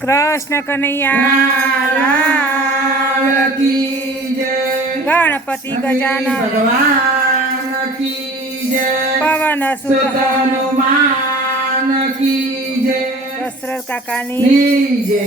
કૃષ્ણ કનૈયા ગણપતિ ગજાન પવન સુત દશરથ કાકાની જય.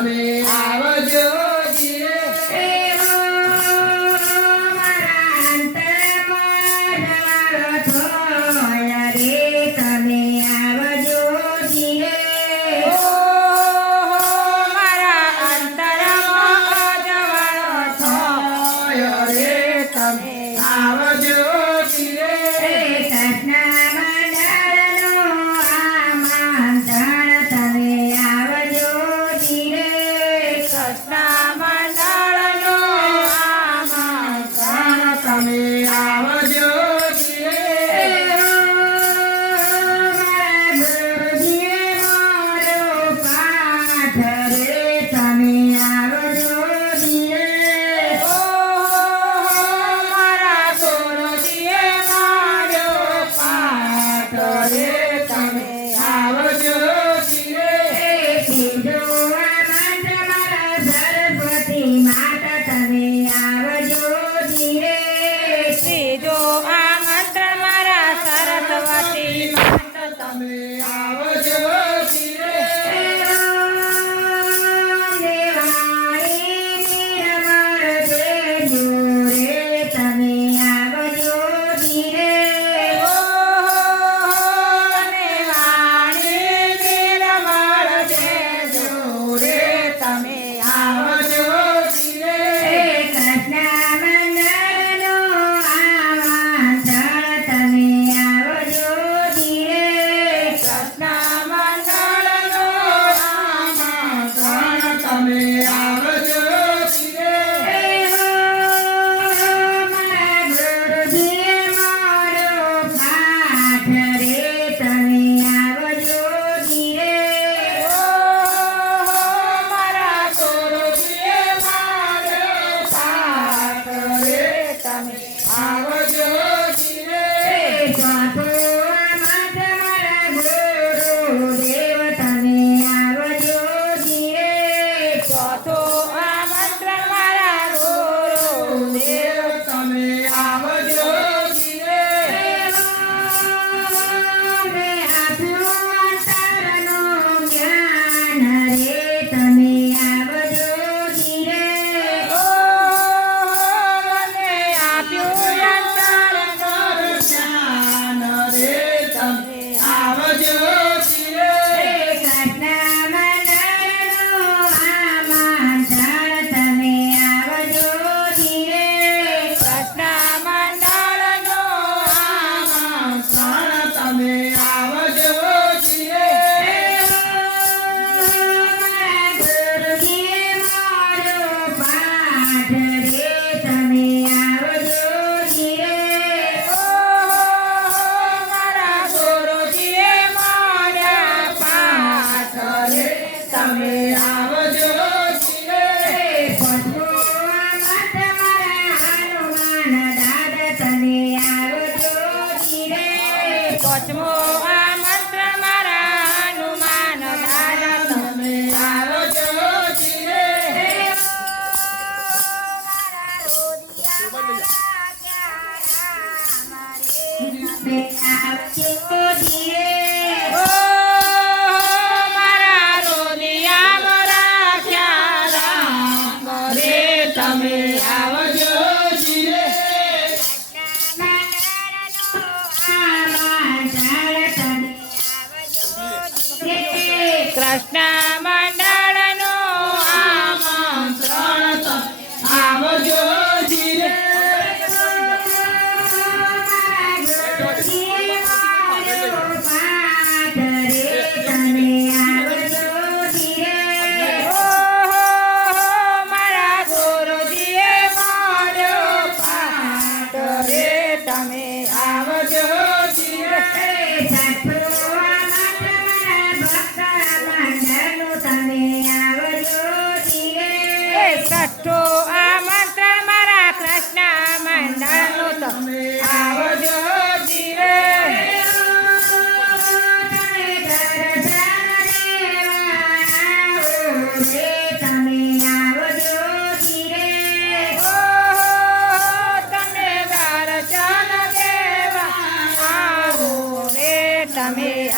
Amen. 마사 தமிழ் વચમો આ મારા હનુમાન દાદા. આવો જો Nash. Nash. Amen.